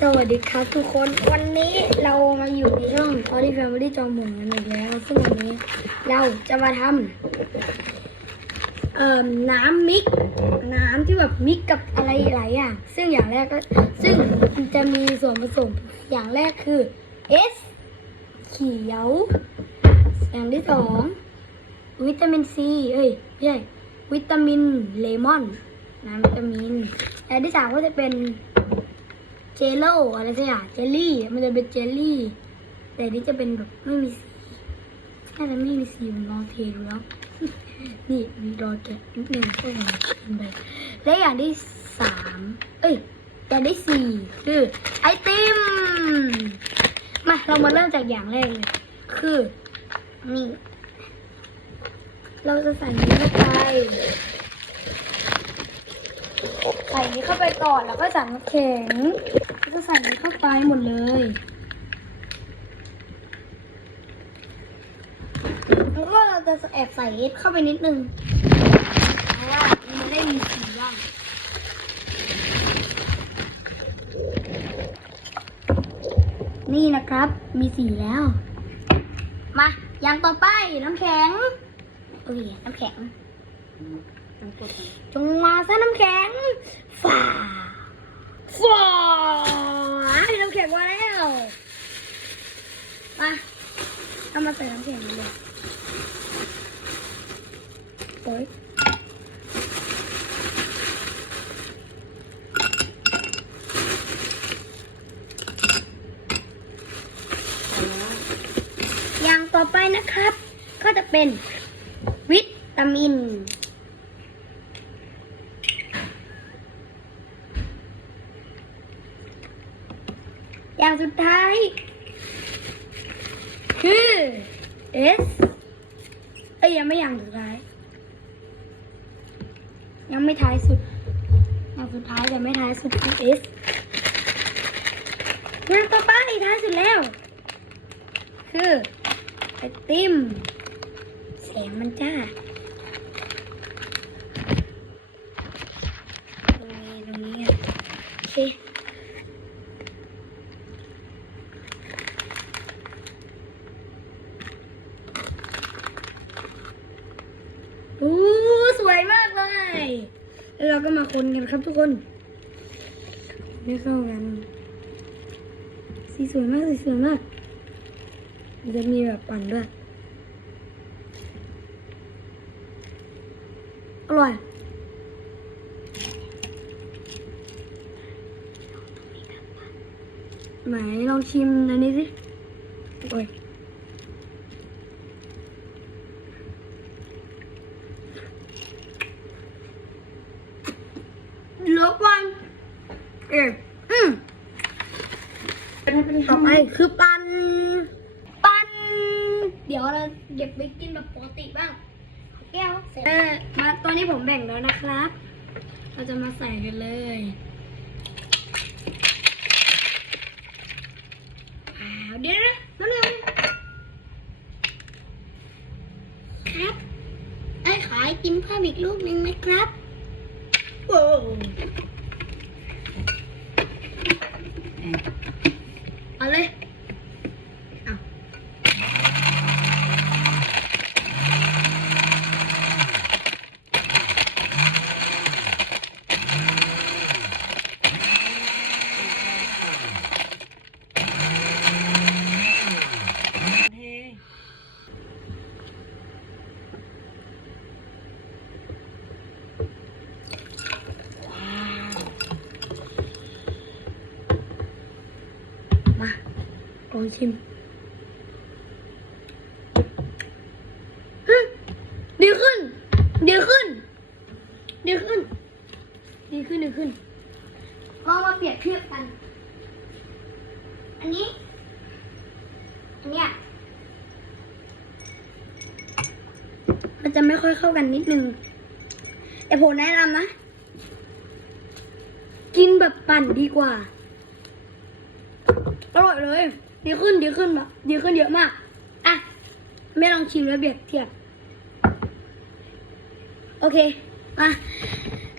สวัสดีครับทุกคนวันนี้เรามาอยู่ในช่อง t o รี่แฟมิลี่จอมหมุนกันอีกแล้ว ซึ่งวันนี้เราจะมาทำเอ่อน้ำมิก น้ำที่แบบมิกกับอะไรหลายอย่าง ซึ่งอย่างแรกก็ซึ่งจะมีส่วนผสมอย่างแรกคือ S เขียว อย่างที่สองวิตามินซีเอ้ยไม่ใช่วิตามินเลมอนน้ำวิตามินและที่สามก็จะเป็น เจลโลอะไรสักอย่างเจลลี่ มันจะเป็นเจลลี่ แต่นี่จะเป็นแบบไม่มีสีน่าจะไม่มีสีมันลองเทดูแล้ว นี่มีรอยแกะนิดนึงก็ลองกินไปและอย่างที่สามเอ้ยอย่างที่สี่คือไอติมมาเรามาเริ่มจากอย่างแรกเลยคือนี่เราจะใส่นี้ไป ใส่นี้เข้าไปก่อนแล้วก็ใส่น้ำแข็งแล้วก็ใส่นี้เข้าไปหมดเลยแล้วก็เราจะแอบใส่เอสเข้าไปนิดนึงเพราะว่ามันได้มีสีบ้างนี่นะครับ มีสีแล้ว มาอย่างต่อไปน้ำแข็งโอเคน้ำแข็ง จงมาซะน้ำแข็งฝ่าฝ่าน้ำแข็งมาแล้วมาเอามาใส่น้ำแข็งเลยโอ้ยอย่างต่อไปนะครับ ก็จะเป็นวิตามิน อย่างสุดท้าย คือ S เอ้ยยังไม่อย่างสุดท้าย ยังไม่ท้ายสุด อย่างสุดท้ายแต่ไม่ท้ายสุดคือ S อย่างต่อไปท้ายสุดแล้ว คือไอติมแสงมันจ้าตรงนี้ตรงนี้โอเค อู้สวยมากเลย แล้วเราก็มาคนกันครับทุกคนไม่เข้ากัน สีสวยมากสีสวยมาก จะมีแบบปั่นด้วย อร่อยไหนลองชิมอันนี้สิ โอ้ย เหลือวันเอออืมต่อไปคือปัน ปัน เดี๋ยวเราเก็บไปกินแบบปกติบ้างแก้วเสร็จเออมาตอนนี้ผมแบ่งแล้วนะครับ เราจะมาใส่กันเลยอ้าวเดี๋ยวนะน้ำเร็วครับไอ้ขายกินเพิ่มอีกลูกหนึ่งไหมครับโอ้ เอ มาลองชิมฮึดีขึ้น ดีขึ้น ดีขึ้น ดีขึ้น ดีขึ้นลองมาเปรียบเทียบกัน อันนี้ อันเนี้ยมันจะไม่ค่อยเข้ากันนิดนึง แต่ผมแนะนำนะ กินแบบปั่นดีกว่า อร่อยเลย ดีขึ้นดีขึ้นแบบดีขึ้นเยอะมาก อะ ไม่ลองชิมแล้วเปรียบเทียบ โอเค มา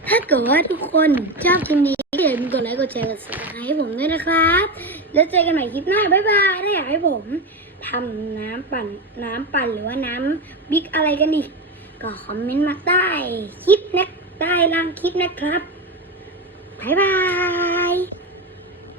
ถ้าเกิดว่าทุกคนชอบคลิปนี้อย่าลืมกดไลค์กดแชร์กดซับสไครต์ให้ผมด้วยนะครับ แล้วเจอกันใหม่คลิปหน้า บ๊ายบายถ้าอยากให้ผมทำน้ำปั่นน้ำปั่นหรือว่าน้ำบิ๊กอะไรกันอีกก็คอมเมนต์มาใต้คลิปนะใต้ล่างคลิปนะครับ บ๊ายบาย